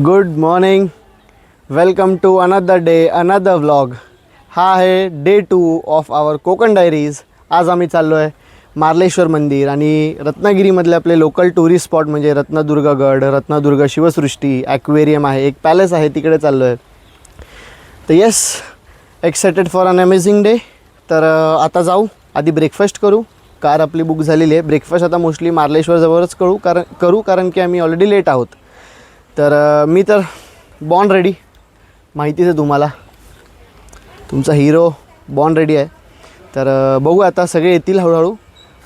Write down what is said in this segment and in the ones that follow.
Good morning, welcome to another day another vlog. हा आहे day 2 of our Konkan diaries. आज आम्ही चाललो आहे मार्लेश्वर मंदिर आणि रत्नागिरीमधले आपले लोकल टुरिस्ट स्पॉट म्हणजे रत्नदुर्गगड, रत्नदुर्ग शिवसृष्टी, ॲक्वेरियम आहे, एक पॅलेस आहे, तिकडे चाललो आहे. तर yes, excited for an amazing day. तर आता जाऊ, आधी ब्रेकफास्ट करू. कार आपली बुक झालेली आहे. ब्रेकफास्ट आता मोस्टली मार्लेश्वरजवळच करू कारण की आम्ही ऑलरेडी लेट आहोत. तर मी तर बॉर्न रेडी, माहितीच आहे तुम्हाला, तुमचा हिरो बॉर्न रेडी आहे. तर बघू आता, सगळे येतील हळूहळू,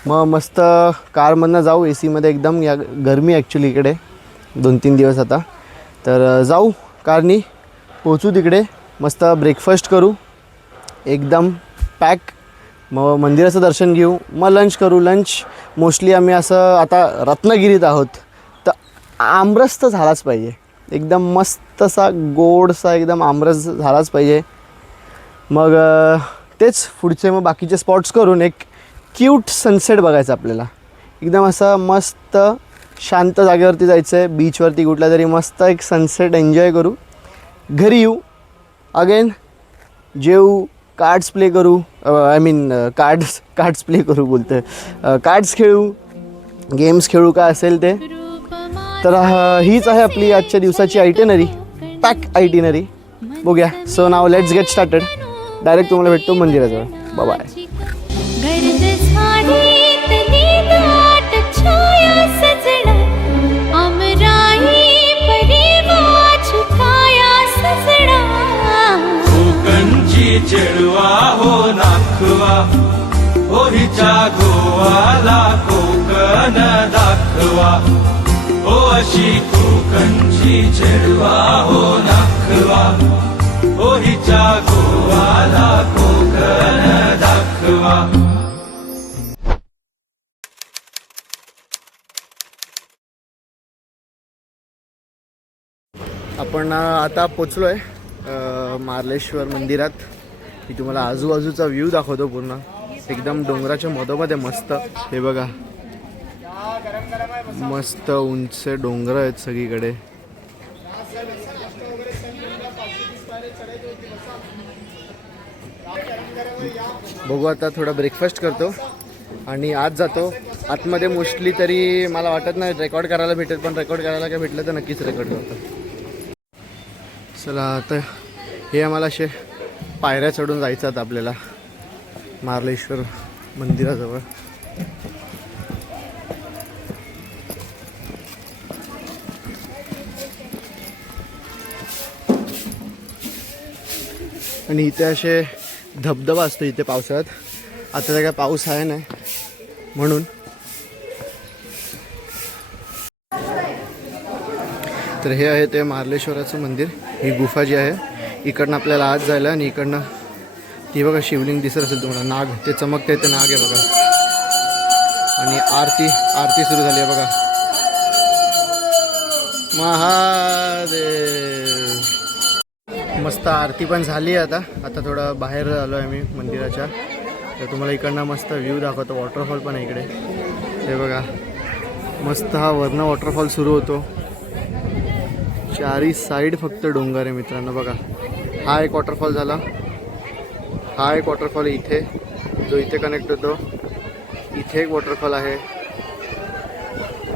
मग मस्त कारमधनं जाऊ. एसीमध्ये एकदम, या गरमी ॲक्च्युली इकडे 2-3 दिवस आता. तर जाऊ कारनी, पोचू तिकडे, मस्त ब्रेकफास्ट करू एकदम पॅक. मग मंदिराचं दर्शन घेऊ, मग लंच करू. लंच मोस्टली आम्ही असं, आता रत्नागिरीत आहोत तर आमरस तर झालाच पाहिजे, एकदम मस्तसा गोडसा एकदम आमरस झालाच पाहिजे. मग तेच पुढचे मग बाकीचे स्पॉट्स करून एक क्यूट सनसेट बघायचं आपल्याला. एकदम असं मस्त शांत जागेवरती जायचं आहे, बीचवरती कुठल्या तरी मस्त एक सनसेट एन्जॉय करू. घरी येऊ, अगेन जेऊ, कार्ड्स प्ले करू, कार्ड्स प्ले करू बोलतो आहे, कार्ड्स खेळू, गेम्स खेळू, काय असेल ते. तर हीच आहे आपली आजच्या दिवसाची आयटिनरी, पॅक आयटिनरी. बघूया. So now let's get started. Direct तुम्हाला भेटतो मंदिराजवळ. Bye bye. चेडवा हो नाखवा, हो हिच्या गोवाला कोकण दाखवा. हो अशी कोकणची चेडवा हो नाखवा, हो हिच्या गोवाला कोकण दाखवा. आपण आता पोचलो आहे मार्लेश्वर मंदिरात. मी तुम्हाला आजूबाजूचा व्ह्यू दाखवतो पूर्ण, एकदम डोंगराच्या मधोमध्ये मस्त. हे बघा, मस्त उंच डोंगर आहेत सगळीकडे. बघू आता, थोडा ब्रेकफास्ट करतो आणि आज जातो आतमध्ये. मोस्टली तरी मला वाटत नाही रेकॉर्ड करायला भेटेल, पण रेकॉर्ड करायला काय भेटलं तर नक्कीच रेकॉर्ड करतो. चला आता, हे आम्हाला असे पायऱ्या चढून जायचं आता आपल्याला मार्लेश्वर मंदिराजवळ. आणि इथे असे धबधबा असतो इथे पावसाळ्यात. आता तर काय पाऊस आहे नाही म्हणून. तर हे आहे ते मार्लेश्वराचं मंदिर. ही गुफा जी आहे, इकडनं आपल्याला आत जायला, आणि इकडनं ती बघा शिवलिंग दिसत असेल तुम्हाला, नाग, ते चमकते, ते नाग आहे बघा. आणि आरती सुरू झाली आहे बघा. महादेव. मस्त आरती पण झाली आहे. आता थोडं बाहेर आलो आहे मी मंदिराच्या. तर तुम्हाला इकडनं मस्त व्ह्यू दाखवतो. वॉटरफॉल पण आहे इकडे, हे बघा. मस्त हा वरनं वॉटरफॉल सुरू होतो. चारी साईड फक्त डोंगर आहे मित्रांनो. बघा, हा एक वॉटरफॉल झाला, हा एक वॉटरफॉल इथे जो इथे कनेक्ट होतो, इथे एक वॉटरफॉल आहे,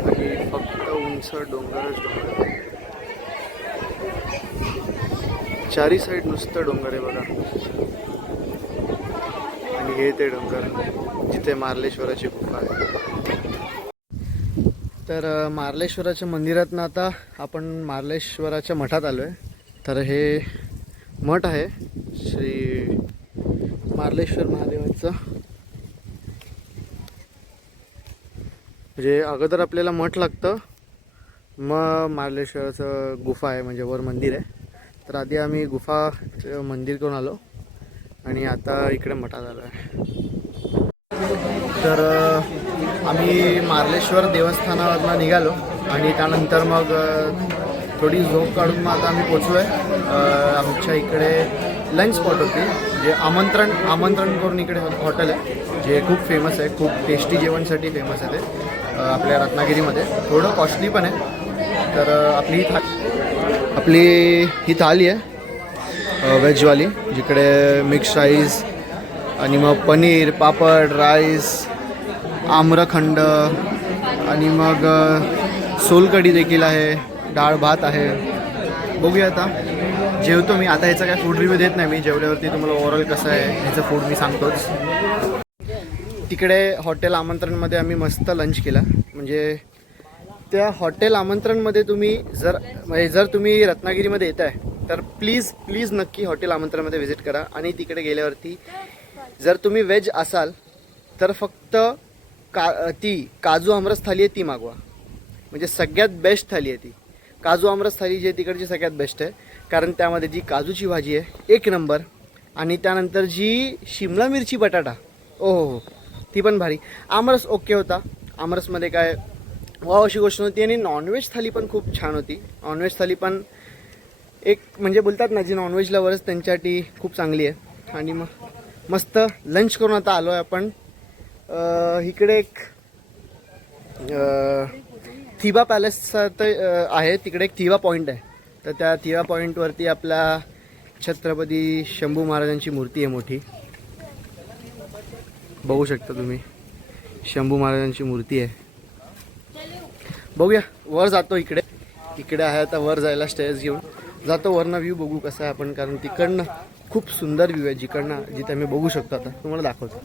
आणि फक्त उंच डोंगरच डोंगर. चारी साईड नुसतं डोंगर आहे बघा. आणि हे ते डोंगर जिथे मार्लेश्वराची गुफा आहे. तर मार्लेश्वराच्या मंदिरातनं आता आपण मार्लेश्वराच्या मठात आलो आहे. तर हे मठ आहे श्री मार्लेश्वर महादेवाचं. म्हणजे अगोदर आपल्याला मठ लागतं, मग मार्लेश्वराचं गुफा आहे, म्हणजे वर मंदिर आहे. तर आधी आम्ही गुफा मंदिर करून आलो आणि आता इकडे मठात आलो आहे. तर आम्ही मार्लेश्वर देवस्थानावरनं निघालो आणि त्यानंतर मग थोडी झोप काढून मग आता आम्ही पोचलो आहे. आमच्या इकडे लंच स्पॉट होती, जे आमंत्रण करून इकडे हॉटेल आहे, जे खूप फेमस आहे, खूप टेस्टी जेवणसाठी फेमस आहे ते आपल्या रत्नागिरीमध्ये. थोडं कॉस्टली पण आहे. तर आपली आपली ही थाली आहे व्हेजवाली, जिकडे मिक्स राईस आणि मग पनीर, पापड, राईस, आम्रखंड आणि मग सोलकढी देखील आहे, डाळ भात आहे. बघूया आता, जेवतो मी आता. ह्याचा काय फूड रिव्ह्यू देत नाही मी, जेवल्यावरती तुम्हाला ओव्हरऑल कसं आहे ह्याचं फूड मी सांगतोच. तिकडे हॉटेल आमंत्रणमध्ये आम्ही मस्त लंच केला. म्हणजे त्या हॉटेल आमंत्रणमध्ये तुम्ही जर तुम्ही रत्नागिरीमध्ये येत आहे तर प्लीज नक्की हॉटेल आमंत्रणमध्ये व्हिजिट करा. आणि तिकडे गेल्यावरती जर तुम्ही व्हेज असाल तर फक्त ती काजू आमरस थाली आहे ती मागवा. म्हणजे सगळ्यात बेस्ट थाली आहे ती काजू आमरस थाली, जी आहे तिकडची सगळ्यात बेस्ट आहे. कारण त्यामध्ये जी काजूची भाजी आहे एक नंबर, आणि त्यानंतर जी शिमला मिरची बटाटा, हो ती पण भारी. आमरस ओके होता, आमरसमध्ये काय वाव अशी गोष्ट नव्हती. आणि नॉनव्हेज थाली पण खूप छान होती. नॉनव्हेज थाली पण एक म्हणजे बोलतात ना, जी नॉनव्हेज लवरच त्यांच्यासाठी खूप चांगली आहे. आणि मग मस्त लंच करून आता आलो आहे आपण. इकडे एक थिबा पॅलेसचं आहे, तिकडे एक थिबा पॉईंट आहे. तर त्या थिबा पॉईंटवरती आपल्या छत्रपती शंभू महाराजांची मूर्ती आहे मोठी, बघू शकता तुम्ही. शंभू महाराजांची मूर्ती आहे. बघूया, वर जातो. इकडे आहे आता, वर जायला स्टेअर्स घेऊन जातो. वरनं व्ह्यू बघू कसा आहे आपण, कारण तिकडनं खूप सुंदर व्ह्यू आहे जिथे आम्ही बघू शकतो. आता तुम्हाला दाखवतो.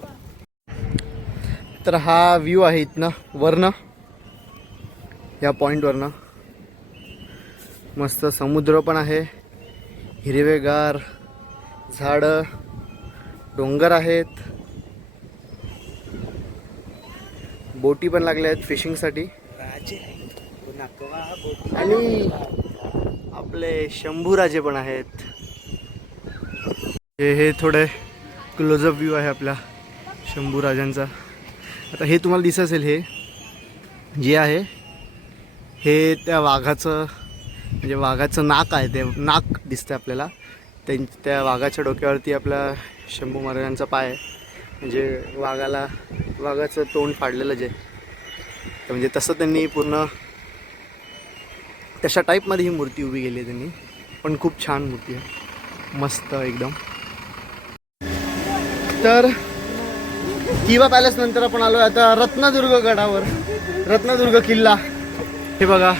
तर हा व्ह्यू आहे इथनं वरनं, या पॉईंटवरनं. मस्त समुद्र पण आहे, हिरवेगार झाडं, डोंगर आहेत, बोटी पण लागल्या आहेत फिशिंगसाठी. आणि आपले शंभूराजे पण आहेत. हे थोडे क्लोजअप व्ह्यू आहे आपल्या शंभूराजांचा. आता हे तुम्हाला दिसत असेल, हे जे आहे हे त्या वाघाचं, म्हणजे वाघाचं नाक आहे, ते नाक दिसतं आपल्याला. त्या वाघाच्या डोक्यावरती आपल्या शंभू महाराजांचा पाय आहे. म्हणजे वाघाचं तोंड फाडलेलं जे, तर म्हणजे तसं त्यांनी पूर्ण तशा टाईपमध्ये ही मूर्ती उभी केली आहे त्यांनी. पण खूप छान मूर्ती आहे, मस्त एकदम. तर थिबा पॅलेस नंतर आपण आलो आता रत्नदुर्ग गडावर. रत्नदुर्ग किल्ला, हे बघा,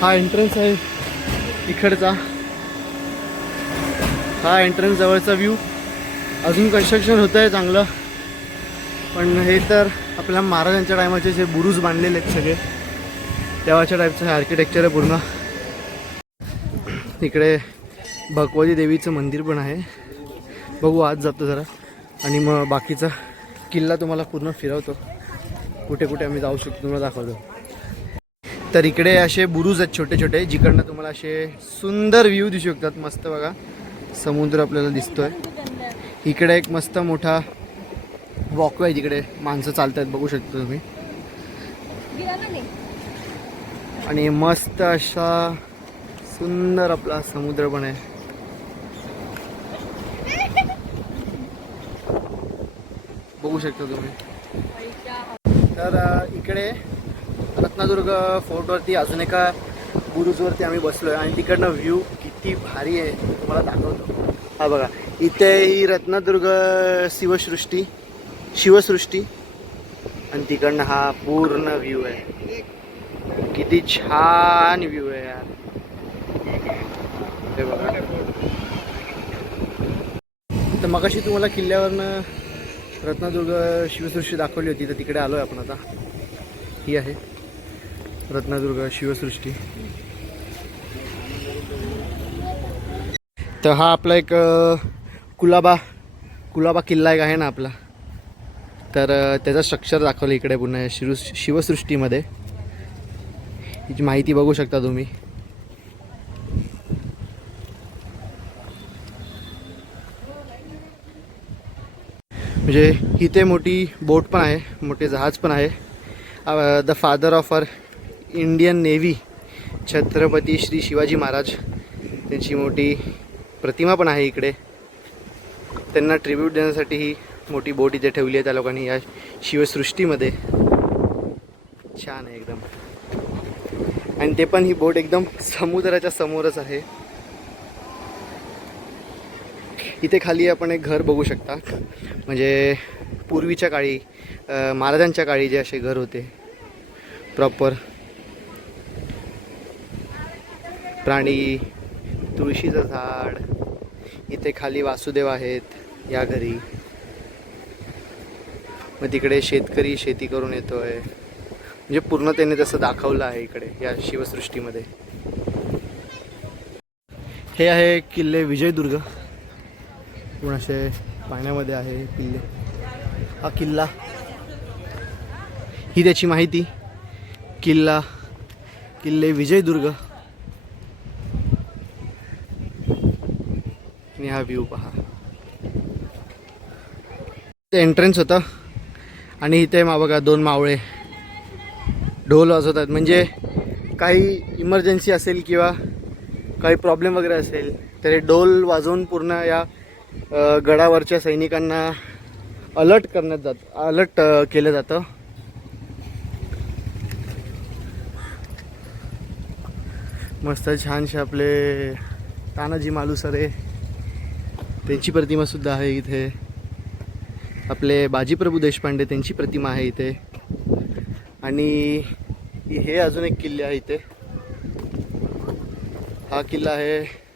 हा एंट्रन्स आहे इकडचा. हा एंट्रन्स जवळचा व्ह्यू. अजून कन्स्ट्रक्शन होतं आहे चांगलं, पण हे तर आपल्या महाराजांच्या टायमाचे जे बुरुज बांधलेले आहेत सगळे, तेव्हाच्या टाईपचं हे आर्किटेक्चर आहे पूर्ण. इकडे भगवती देवीचं मंदिर पण आहे. बघू, आज जातो जरा आणि मग बाकीचा किल्ला तुम्हाला पूर्ण फिरवतो. कुठे कुठे आम्ही जाऊ शकतो तुम्हाला दाखवतो. तर इकडे असे बुरुज आहेत छोटे छोटे, जिकडनं तुम्हाला असे सुंदर व्ह्यू दिसू शकतात. मस्त बघा, समुद्र आपल्याला दिसतोय. इकडे एक मस्त मोठा वॉकवे आहे, जिकडे माणसं चालत आहेत, बघू शकता तुम्ही. आणि मस्त असा सुंदर आपला समुद्र पण आहे. बघू शकता तुम्ही. तर इकडे रत्नदुर्ग फोर्टवरती अजून एका बुरुजवरती आम्ही बसलो आहे आणि तिकडनं व्ह्यू किती भारी आहे तुम्हाला दाखवतो. हा बघा, इथे ही रत्नदुर्ग शिवसृष्टी आणि तिकडनं हा पूर्ण व्ह्यू आहे. किती छान व्ह्यू आहे यार, हे बघा. तर मगाशी तुम्हाला किल्ल्यावरनं रत्नदुर्ग शिवसृष्टी दाखवली होती, तर तिकडे आलो आहे आपण आता. ही आहे रत्नदुर्ग शिवसृष्टी. तर हा आपला एक कुलाबा किल्ला एक आहे ना आपला, तर त्याचं स्ट्रक्चर दाखवलं इकडे पुन्हा शिवसृष्टीमध्ये. हिची माहिती बघू शकता तुम्ही. म्हणजे इथे मोठी बोट पण आहे, मोठे जहाज पण आहे. The father of our Indian navy Chhatrapati Shri Shivaji Maharaj, त्यांची मोठी प्रतिमा पण आहे इकडे. त्यांना ट्रिब्यूट देण्यासाठी ही मोठी बोट इथे ठेवली आहे त्या लोकांनी या शिवसृष्टीमध्ये. छान आहे एकदम. आणि ते पण ही बोट एकदम समुद्राच्या समोरच आहे. इथे खाली आपण एक घर बघू शकता. म्हणजे पूर्वीच्या काळी महाराजांच्या काळी जे असे घर होते प्रॉपर. प्राणी, तुळशीचं झाड, इथे खाली वासुदेव आहेत या घरी. मग तिकडे शेतकरी शेती करून येतोय. म्हणजे पूर्ण त्याने तसं दाखवलं आहे इकडे या शिवसृष्टीमध्ये. हे आहे किल्ले विजयदुर्ग. पूर्ण असे पाण्यामध्ये आहे किल्ले. हा किल्ला, ही त्याची माहिती. किल्ले विजयदुर्ग. आणि हा व्ह्यू पहा. ते एंट्रन्स होतं आणि इथे बघा 2 मावळे ढोल वाजवतात. म्हणजे काही इमर्जन्सी असेल किंवा काही प्रॉब्लेम वगैरे असेल तर हे ढोल वाजवून पूर्ण या गडावरच्या सैनिकांना अलर्ट केलं जातं. मस्त छानसे आपले तानाजी मालुसरे, त्यांची प्रतिमासुद्धा आहे इथे. आपले बाजीप्रभू देशपांडे, त्यांची प्रतिमा आहे इथे. आणि हे अजून एक किल्ले आहे इथे. हा किल्ला आहे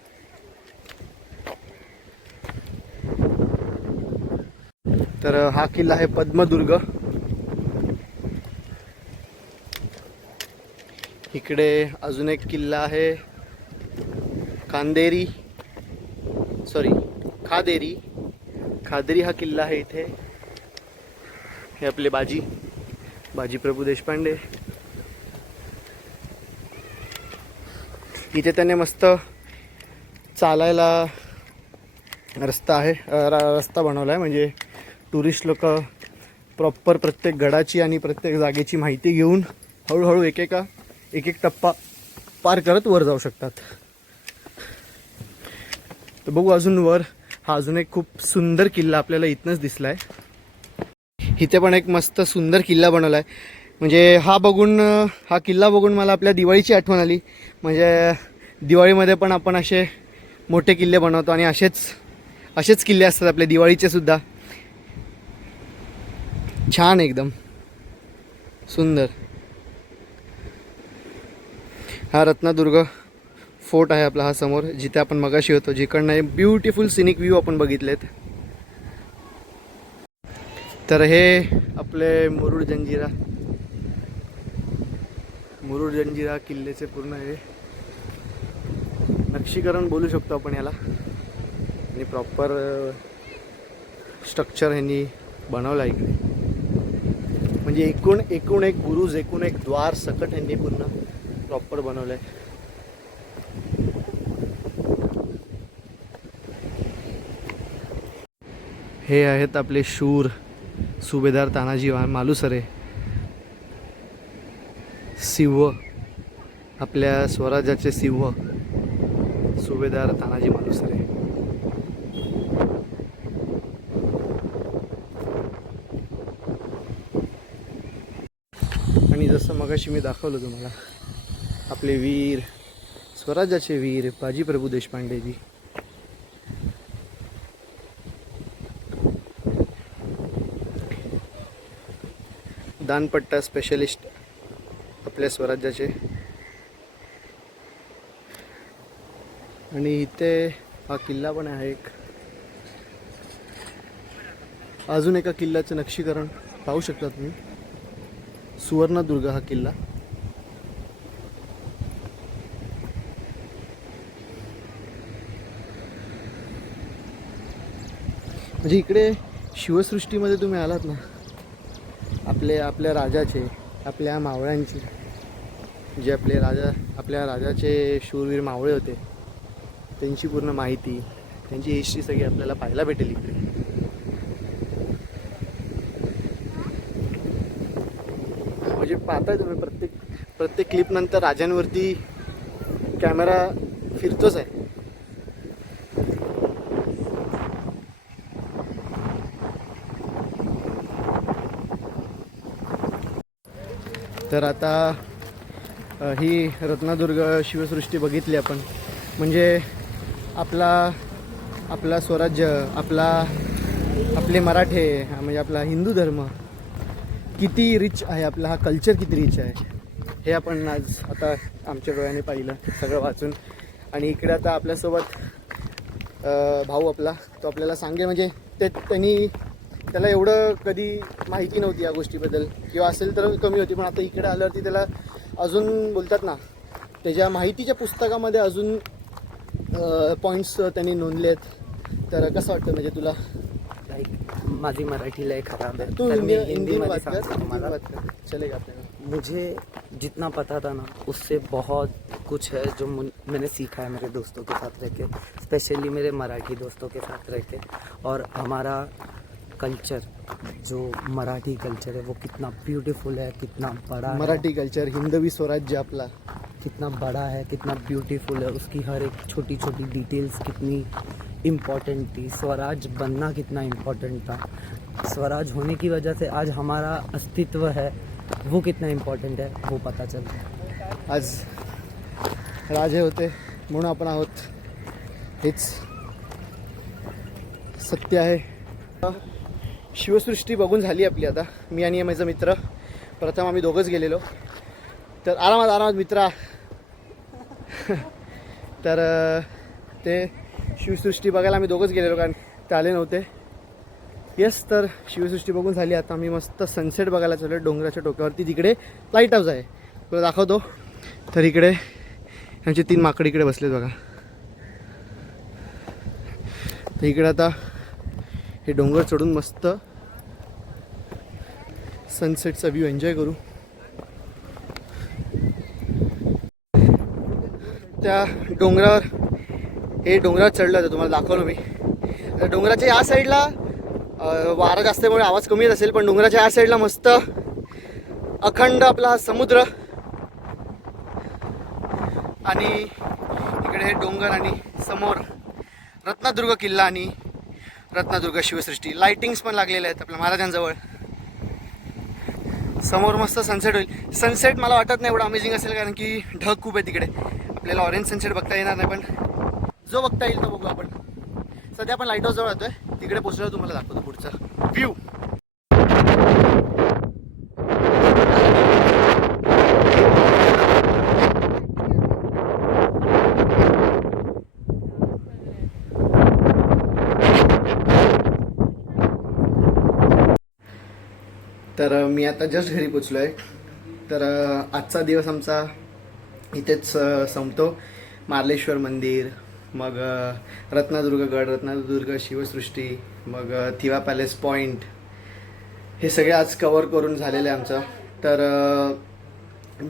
तर हा किल्ला आहे पद्मदुर्ग. इकडे अजून एक किल्ला आहे खादेरी हा किल्ला आहे इथे. हे आपले बाजीप्रभू देशपांडे. इथे त्याने मस्त चालायला रस्ता बनवला आहे. म्हणजे टुरिस्ट लोक प्रॉपर प्रत्येक गडाची आणि प्रत्येक जागेची माहिती घेऊन हळूहळू एक एक टप्पा पार करत वर जाऊ शकतात. तर बघू अजून वर. हा अजून एक खूप सुंदर किल्ला आपल्याला इथनंच दिसलाय. इथे पण एक मस्त सुंदर किल्ला बनवला आहे. म्हणजे हा किल्ला बघून मला आपल्या दिवाळीची आठवण आली. म्हणजे दिवाळीमध्ये पण आपण असे मोठे किल्ले बनवतो आणि असेच किल्ले असतात आपल्या दिवाळीचे सुद्धा. छान, एकदम सुंदर. हा रत्नदुर्ग फोर्ट आहे आपला, हा समोर जिथे आपण मगाशी होतो, जिकडनं ब्युटिफुल सिनिक व्ह्यू आपण बघितलेत. तर हे आपले मुरुड जंजिरा किल्ल्याचे पूर्ण हे नक्षीकरण बोलू शकतो आपण याला. आणि प्रॉपर स्ट्रक्चर ह्यांनी बनवलं इकडे. म्हणजे एकूण एक बुरुज, एकूण एक द्वार सकट ह्यांनी पूर्ण प्रॉपर बनवलं आहे. हे आहेत आपले शूर सुभेदार तानाजी मालुसरे. सिंह, आपल्या स्वराज्याचे सिंह सुभेदार तानाजी मालुसरे. आणि जसं मगाशी मी दाखवलं तुम्हाला, आपले वीर, स्वराज्याचे वीर बाजीप्रभू देशपांडेजी. दानपट्टा स्पेशलिस्ट आपल्या स्वराज्याचे. आणि इथे हा किल्ला पण आहे एक. अजून एका किल्ल्याचं नक्षीकरण पाहू शकता तुम्ही. सुवर्णदुर्ग हा किल्ला. म्हणजे इकडे शिवसृष्टीमध्ये तुम्ही आलात ना, आपल्या राजाचे, आपल्या मावळ्यांचे, जे आपल्या राजाचे शूरवीर मावळे होते, त्यांची पूर्ण माहिती, त्यांची हिस्ट्री सगळी आपल्याला पाहायला भेटेल इकडे. म्हणजे पाहताय तुम्ही प्रत्येक क्लिप नंतर राजांवरती कॅमेरा फिरतोच आहे. तर आता ही रत्नदुर्ग शिवसृष्टी बघितली आपण. म्हणजे आपला स्वराज्य, आपले मराठे, म्हणजे आपला हिंदू धर्म किती रिच आहे, आपला हा कल्चर किती रिच आहे हे आपण आज आता आमच्या डोळ्याने पाहिलं सगळं वाचून. आणि इकडे आता आपल्यासोबत भाऊ आपला, तो आपल्याला सांगे, म्हणजे त्याला एवढं कधी माहिती नव्हती या गोष्टीबद्दल, किंवा असेल तर कमी होती, पण आता इकडे आल्यावरती त्याला अजून बोलतात ना, त्याच्या माहितीच्या पुस्तकामध्ये अजून पॉईंट्स त्यांनी नोंदलेत. तर कसं वाटतं म्हणजे तुला? माझी मराठी लय खराब है, तू तर मी हिंदी हिंदी में बात कर, सांगतो हिंदी तुम्हाला. बात कर, चलेगा आपल्याला. मुझे जितना पता था ना, उससे बहुत कुछ है जो मैंने सीखा है मेरे दोस्तों के साथ रह के, स्पेशली मेरे मराठी दोस्तों के साथ रह के. और हमारा कल्चर, जो मराठी कल्चर है, वो कितना ब्यूटीफुल है, कितना बड़ा मराठी कल्चर, हिंदवी स्वराज्य आपला है, कितना बड़ा है, कितना ब्यूटीफुल है. उसकी हर एक छोटी छोटी डिटेल्स कितनी इम्पोर्टेंट थी. स्वराज बनना कितना इम्पोर्टेंट था. स्वराज होने की वजह से आज हमारा अस्तित्व है, वो कितना इम्पोर्टेंट है वो पता चलता है. आज राजे होते म्हणून आपण आहोत, हेच सत्य आहे. शिवसृष्टी बघून झाली आपली आता. मी आणि माझा मित्र, प्रथम आम्ही दोघंच गेलेलो. तर आरामात मित्रा. तर ते शिवसृष्टी बघायला आम्ही दोघंच गेलेलो, कारण ते आले नव्हते. येस, तर शिवसृष्टी बघून झाली. आता आम्ही मस्त सनसेट बघायला चाललो डोंगराच्या टोकावरती. तिकडे लाईट हाऊस आहे, तुला दाखवतो. तर इकडे यांचे 3 माकड इकडे बसलेत बघा. तर इकडे आता हे डोंगर चढून मस्त सनसेटचा व्ह्यू एन्जॉय करू. त्या डोंगरावर चढलं होतं, तुम्हाला दाखवलं मी. तर डोंगराच्या या साईडला वारा जास्त आहे, आवाज कमी येत असेल, पण डोंगराच्या या साईडला मस्त अखंड आपला समुद्र, आणि इकडे हे डोंगर, आणि समोर रत्नदुर्ग किल्ला आणि रत्नदुर्ग शिवसृष्टी. लाइटिंग्स पण लागलेल्या आहेत आपल्या महाराजांजवळ. समोर मस्त सनसेट होईल. सनसेट मला वाटत नाही एवढं अमेझिंग असेल, कारण की ढग खूप आहे तिकडे. आपल्याला ऑरेंज सनसेट बघता येणार नाही, पण जो बघता येईल तो बघू आपण. सध्या आपण लाईट हाऊस जवळ राहतोय. तिकडे पोचल्यावर तुम्हाला दाखवतो पुढचा व्ह्यू. तर मी आता जस्ट घरी पोचलो आहे. तर आजचा दिवस आमचा इथेच संपतो. मार्लेश्वर मंदिर, मग रत्नदुर्ग गड, रत्नदुर्ग शिवसृष्टी, मग थिवा पॅलेस पॉईंट, हे सगळे आज कवर करून झालेलं आहे आमचं. तर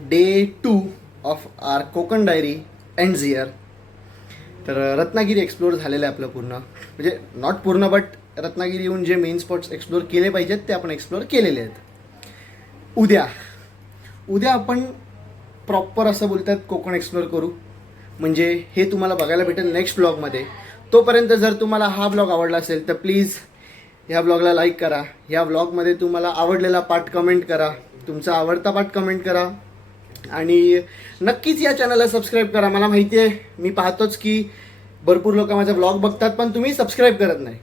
day 2 of our Konkan diary ends here. तर रत्नागिरी एक्सप्लोअर झालेलं आहे आपलं पूर्ण, म्हणजे नॉट पूर्ण, बट रत्नागिरी येऊन जे मेन स्पॉट्स एक्सप्लोअर केले पाहिजेत ते आपण एक्सप्लोअर केलेले आहेत. उद्या आपण प्रॉपर असं बोलतात कोकण एक्सप्लोअर करू, म्हणजे हे तुम्हाला बघायला भेटेल नेक्स्ट ब्लॉगमध्ये. तोपर्यंत जर तुम्हाला हा ब्लॉग आवडला असेल तर प्लीज ह्या ब्लॉगला लाईक करा. ह्या ब्लॉगमध्ये तुम्हाला आवडलेला पार्ट कमेंट करा, तुमचा आवडता पार्ट कमेंट करा, आणि नक्कीच या चॅनलला सबस्क्राईब करा. मला माहिती आहे, मी पाहतोच की भरपूर लोक माझा ब्लॉग बघतात, पण तुम्ही सबस्क्राईब करत नाही.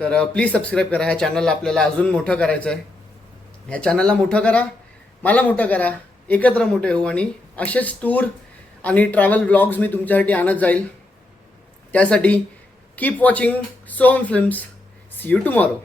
तर प्लीज सबस्क्राईब करा. ह्या चॅनलला आपल्याला अजून मोठं करायचं आहे. ह्या चॅनलला मोठं करा, मला मोठं करा, एकत्र मोठे होऊ, आणि असेच टूर आणि ट्रॅव्हल ब्लॉग्स मी तुमच्यासाठी आणत जाईल. त्यासाठी keep watching Soham films. See you tomorrow.